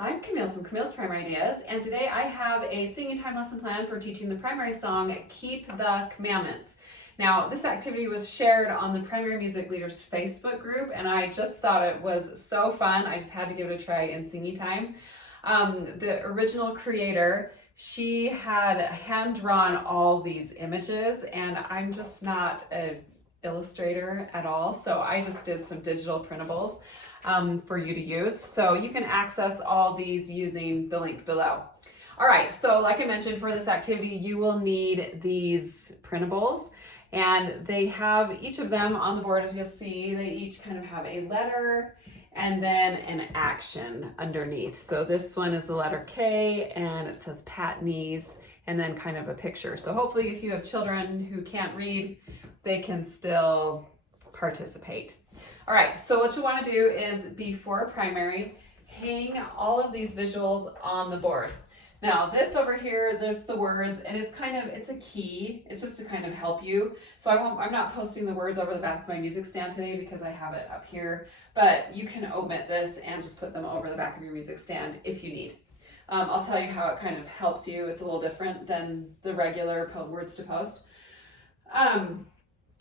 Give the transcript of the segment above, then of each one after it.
I'm Camille from Camille's Primary Ideas, and today I have a singing time lesson plan for teaching the primary song, Keep the Commandments. Now, this activity was shared on the Primary Music Leaders Facebook group, and I just thought it was so fun. I just had to give it a try in singing time. The original creator, she had hand-drawn all these images, and I'm just not an illustrator at all, so I just did some digital printables for you to use. So you can access all these using the link below. All right, so like I mentioned, for this activity, you will need these printables, and they have each of them on the board. As you'll see, they each kind of have a letter and then an action underneath. So this one is the letter K, and it says pat knees, and then kind of a picture. So hopefully if you have children who can't read, they can still participate. All right, so what you want to do is, before primary, hang all of these visuals on the board. Now this over here, there's the words, and it's a key. It's just to kind of help you. So I'm not posting the words over the back of my music stand today because I have it up here, but you can omit this and just put them over the back of your music stand if you need. I'll tell you how it kind of helps you. It's a little different than the regular words to post.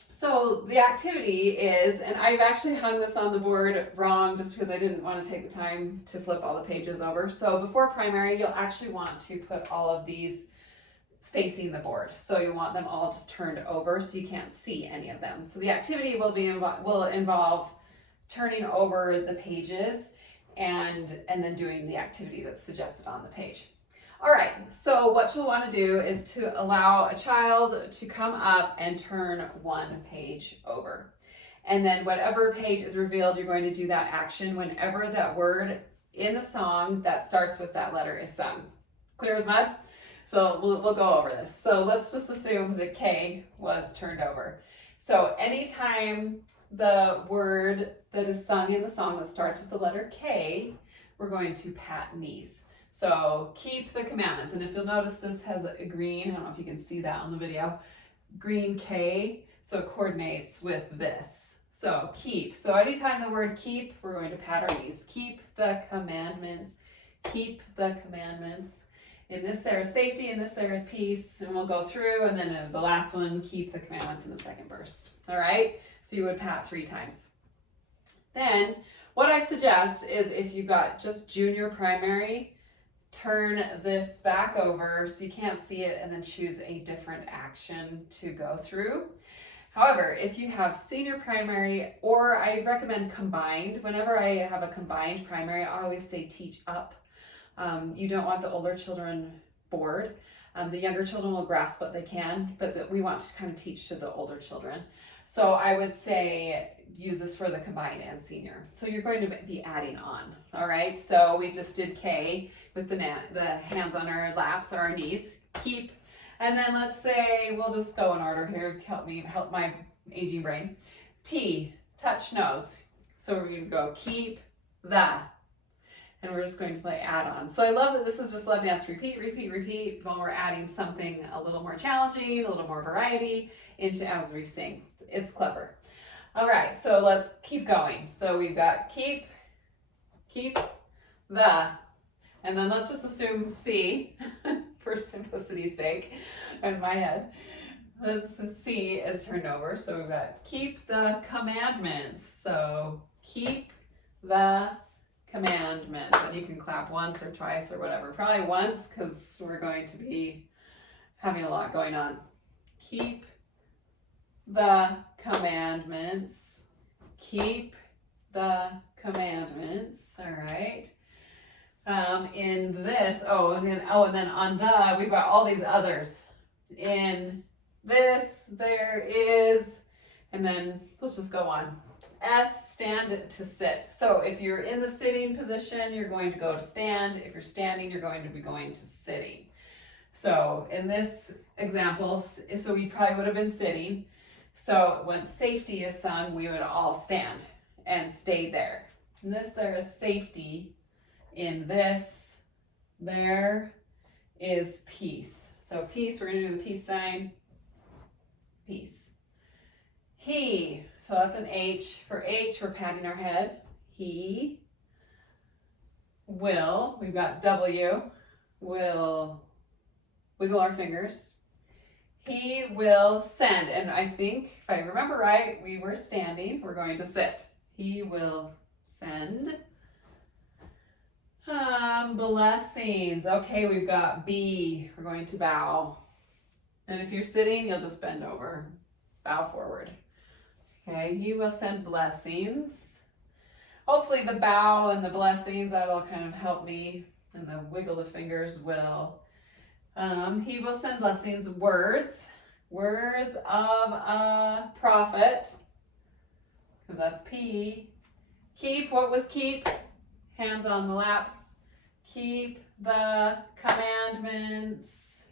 So the activity is, and I've actually hung this on the board wrong just because I didn't want to take the time to flip all the pages over. So before primary, you'll actually want to put all of these facing the board. So you want them all just turned over so you can't see any of them. So the activity will involve turning over the pages and then doing the activity that's suggested on the page. All right, so what you'll want to do is to allow a child to come up and turn one page over. And then whatever page is revealed, you're going to do that action whenever that word in the song that starts with that letter is sung. Clear as mud? So we'll go over this. So let's just assume that K was turned over. So anytime the word that is sung in the song that starts with the letter K, we're going to pat knees. So keep the commandments. And if you'll notice, this has a green, I don't know if you can see that on the video, green K, so it coordinates with this. So keep. So anytime the word keep, we're going to pat our knees. Keep the commandments. Keep the commandments. In this there is safety, in this there is peace. And we'll go through, and then the last one, keep the commandments in the second verse. All right? So you would pat 3 times. Then what I suggest is, if you've got just junior primary, turn this back over so you can't see it, and then choose a different action to go through. However, if you have senior primary, or I recommend combined, whenever I have a combined primary, I always say teach up. You don't want the older children bored. The younger children will grasp what they can, but we want to kind of teach to the older children. So I would say use this for the combined and senior. So you're going to be adding on. All right, so we just did K with the hands on our laps or our knees. Keep, and then let's say we'll just go in order here. Help my aging brain. T, touch nose. So we're going to go keep the, and we're just going to play add on. So I love that this is just letting us repeat while we're adding something a little more challenging, a little more variety into as we sing. It's clever. All right, so let's keep going. So we've got keep the, and then let's just assume C for simplicity's sake in my head. C is turned over. So we've got keep the commandments. So keep the commandments. And you can clap once or twice or whatever. Probably once, because we're going to be having a lot going on. Keep the commandments. Keep the commandments. All right. In this, and then on the, we've got all these others. In this, there is, and then let's just go on. S, stand to sit. So if you're in the sitting position, you're going to go to stand. If you're standing, you're going to be going to sitting. So in this example, so we probably would have been sitting. So when safety is sung, we would all stand and stay there. In this, there is safety. In this, there is peace. So peace, we're going to do the peace sign. Peace. He, so that's an H. For H, we're patting our head. He. will, we've got W, will wiggle our fingers. He will send, and I think, if I remember right, we were standing. We're going to sit. He will send blessings. Okay, we've got B. We're going to bow. And if you're sitting, you'll just bend over, bow forward. Okay, he will send blessings. Hopefully the bow and the blessings, that'll kind of help me, and the wiggle the fingers will. He will send blessings, words of a prophet, because that's P. Keep, what was keep? Hands on the lap. Keep the commandments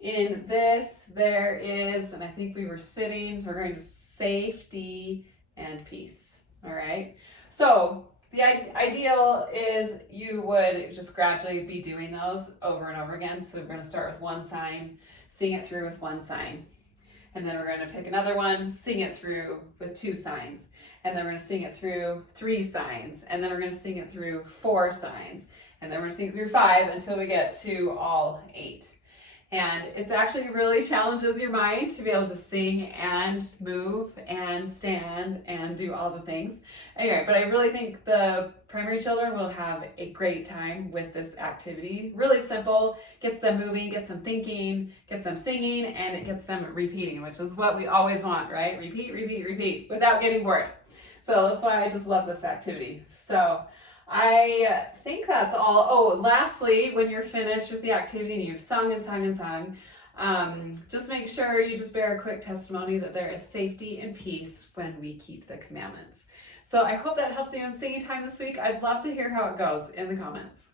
in this. There is, and I think we were sitting, so we're going to safety and peace. All right. So the ideal is you would just gradually be doing those over and over again. So we're going to start with one sign, sing it through with one sign. And then we're going to pick another one, sing it through with 2 signs. And then we're going to sing it through 3 signs. And then we're going to sing it through 4 signs. And then we're going to sing it through 5 until we get to all 8. And it's actually really challenges your mind to be able to sing and move and stand and do all the things. Anyway, but I really think the primary children will have a great time with this activity. Really simple, gets them moving, gets them thinking, gets them singing, and it gets them repeating, which is what we always want, right? Repeat, repeat, repeat without getting bored. So that's why I just love this activity. So I think that's all. Oh, lastly, when you're finished with the activity and you've sung and sung and sung, just make sure you just bear a quick testimony that there is safety and peace when we keep the commandments. So I hope that helps you in singing time this week. I'd love to hear how it goes in the comments.